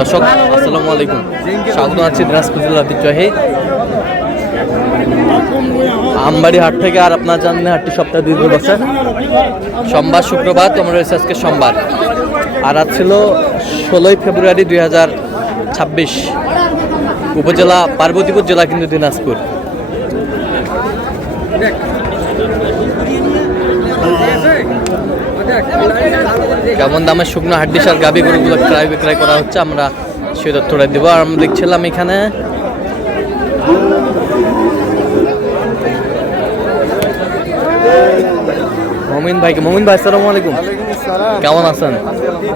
দর্শক, আসসালামু আলাইকুম। স্বাগত আছি দিনাজপুর জেলার ঐতিহ্যবাহী আমবাড়ি হাট থেকে, আর আপনার জানেন হাটটি সপ্তাহে দুই দিন বসে। সোমবার, শুক্রবার, তোমার রয়েছে আজকে সোমবার। আর আজ ছিল ষোলোই ফেব্রুয়ারি দুই হাজার ছাব্বিশ। উপজেলা, পার্বতীপুর জেলা কিন্তু দিনাজপুর। কেমন দামের শুকনো হাড্ডিসার গাভি গরুগুলো ক্রয় বিক্রয় করা হচ্ছে, আমরা সেই তথ্যটা দেবো। আর আমরা দেখছিলাম এখানে মমিন ভাই মমিন ভাই, আসসালামু আলাইকুম। কেমন আছেন?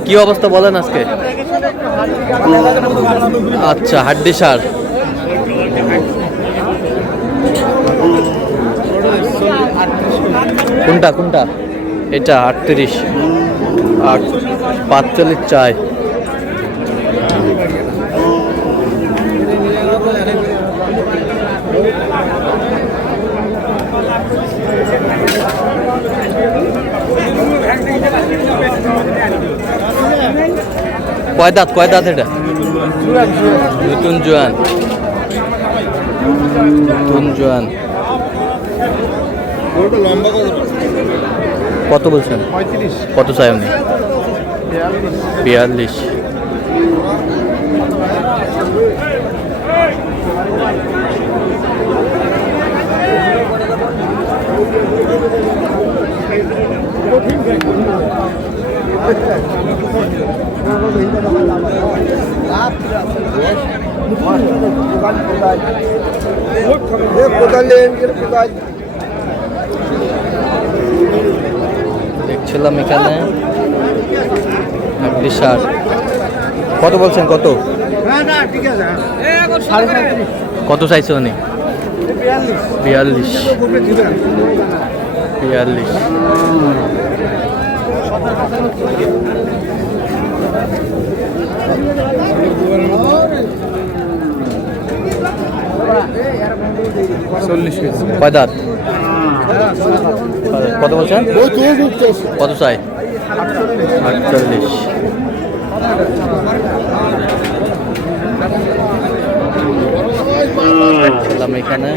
কি অবস্থা বলেন আজকে? আচ্ছা হাড্ডি সার কোনটা কোনটা? এটা আটত্রিশ। আট পাঁচচল্লিশ চাই। কয় দাঁত কয় দাঁত এটা? নতুন জোয়ান। নতুন জোয়ান। কত বলছেন? কত চাই আপনি বিয়াল্লিশ। দেখছিলাম এখানে। হাড্ডি সার কত বলছেন কত? কত চাইছে উনি? বিয়াল্লিশ। বিয়াল্লিশ। চল্লিশ কয় দাঁত? কত বলছেন? কত চাই? আটচল্লিশ। এখানে।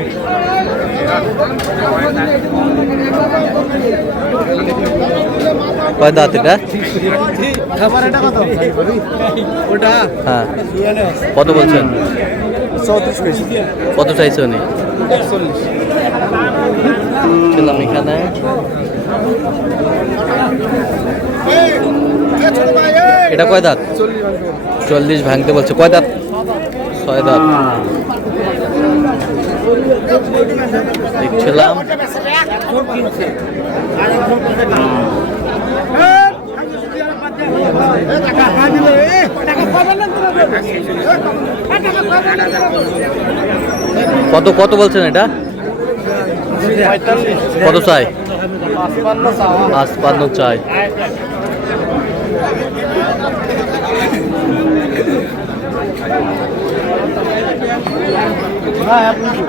কয় দাঁত এটা? হ্যাঁ। কত বলছেন? চৌত্রিশ কত চাইছে উনি? ছিলাম এখানে। এটা কয় দাঁত? চল্লিশ চল্লিশ ভাঙতে বলছে। কয় দাঁত? ছয় দাঁত। দেখছিলাম। কত কত বলছেন এটা? কত চাই? আসপান্ন চাই। ছাপান্ন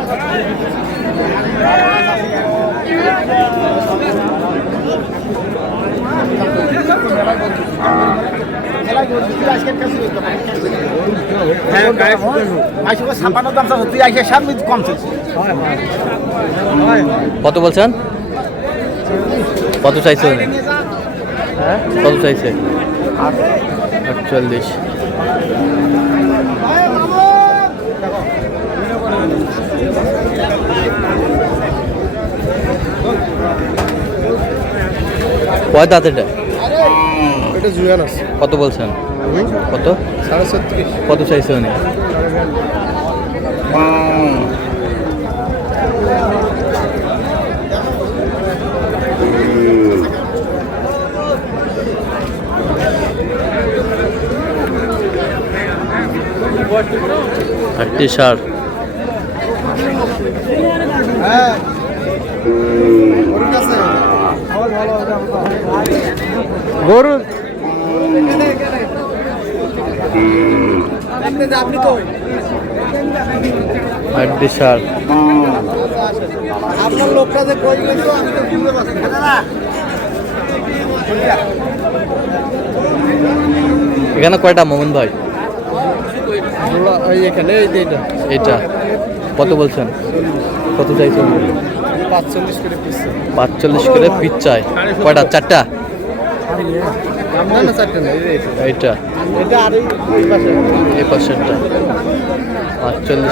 কত বলছেন? কত চাইছে কত চাইছে? আটচল্লিশ। কয় দাঁত এটা জুয়ান আছে। কত বলছেন? কত? সাড়ে ছত্রিশ। কত চাইছে উনি? সার হ্যাঁ। গরু আপনি সার আপনার লোকটা যে কই গেল আমি তো বুঝতে পারছি না। এখানে কয়টা মোমন ভাই? এখানে এই এটা। এটা কত বলছেন? কত চাইছেন? পাঁচচল্লিশ করে পিস। পাঁচচল্লিশ করে পিস চাই। কয়টা? চারটা? এইটা?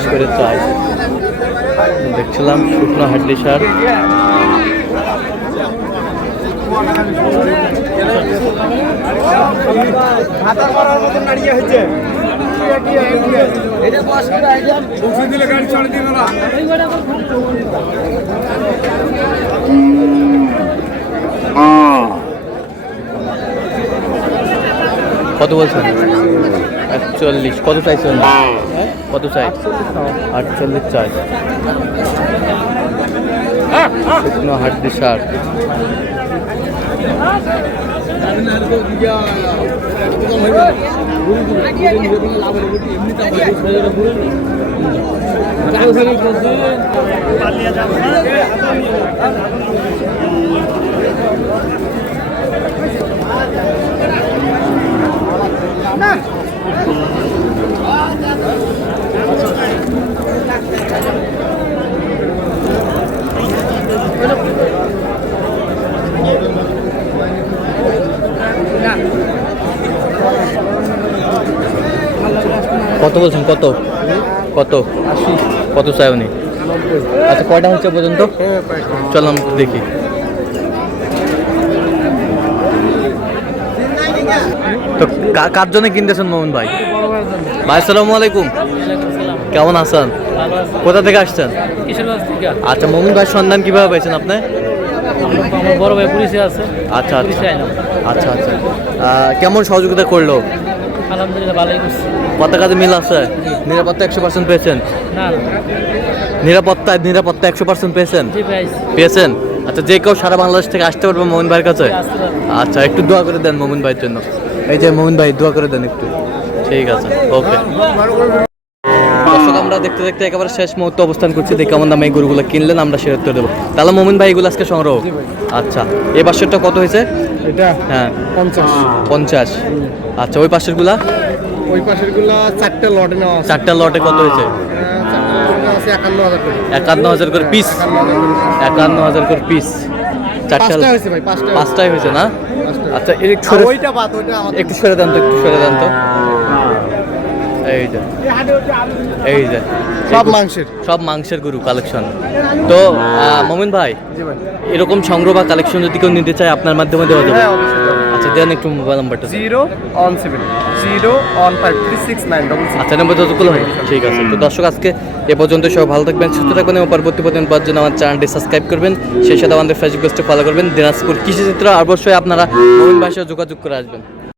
করে চাই। দেখছিলাম শুকনো হাড্ডি সার। হয়েছে এটা বস করে আইলাম কত বলছেন? একচল্লিশ। কত চাইছেন? কত চাই? আটচল্লিশ চাই। শুকনো হাড্ডি সার কত বলছেন? কত? কত? কত চাই উনি? আচ্ছা কয়টা হচ্ছে পর্যন্ত? চলো আমি দেখি। তো কার জন্য কিনতেছেন মোহন ভাই? ভাই আসসালামু আলাইকুম। কেমন আছেন? কোথা থেকে আসছেন? আচ্ছা মোহন ভাই সন্ধান কীভাবে পেয়েছেন আপনি? বড় ভাই পুলিশে আছে। আচ্ছা আচ্ছা। আচ্ছা আচ্ছা। কেমন সহযোগিতা করল? আলহামদুলিল্লাহ ভালোই করছি। কত কাজে মিল আছে? নিরাপত্তা একশো পার্সেন্ট পেয়েছেন? না নিরাপত্তা নিরাপত্তা একশো পার্সেন্ট পেয়েছেন? জি পেয়েছেন? আচ্ছা যে কেউ সারা বাংলাদেশ থেকে আসতে পারবে মোমিন ভাইয়ের কাছে? আচ্ছা একটু দোয়া করে দেন মোমিন ভাইয়ের জন্য। এই যে মোমিন ভাই দোয়া করে দেন একটু। ঠিক আছে ওকে। দর্শক আমরা দেখতে দেখতে একেবারে শেষ মুহূর্তে অবস্থান করছি। দেখে কেমন দামে এই গরুগুলো কিনলেন আমরা শেয়ার করে দেবো। তাহলে মোমিন ভাই এগুলো আজকে সংগ্রহ? আচ্ছা এই পাশেরটা কত হয়েছে? এটা হ্যাঁ। পঞ্চাশ। পঞ্চাশ। আচ্ছা ওই পাশেরগুলা? ওই পাশেরগুলো চারটে লটে নেওয়া চারটা লটে কত হয়েছে? আছে একান্ন হাজার করে। পিস একান্ন হাজার করে পিস চারটা পাঁচটাই হয়েছে না? আচ্ছা একটু সরে- একটু দেন তো একটু সরে দেন তো। এই যে। এই যে। সব মাংসের। সব মাংসের গরু কালেকশন তো মমিন ভাই এরকম সংগ্রহ বা কালেকশন যদি কেউ নিতে চায় আপনার মাধ্যমে দেওয়া যাবে? হ্যাঁ আচ্ছা দেন একটু মোবাইল নাম্বারটা। Zero one seven zero one five three six nine double আচ্ছা নাম্বার যতগুলো হয় ঠিক আছে। তো দর্শক আজকে এ পর্যন্ত সবাই ভালো থাকবেন সুস্থ থাকবেন এবং পরবর্তী পর্যন্ত পাওয়ার জন্য আমার চ্যানেলটি সাবস্ক্রাইব করবেন। সেই সাথে আমাদের ফেসবুক পেজটি ফলো করবেন। দিনাজপুর কৃষি চিত্র অবশ্যই আপনারা মমিন ভাষায় যোগাযোগ করে আসবেন।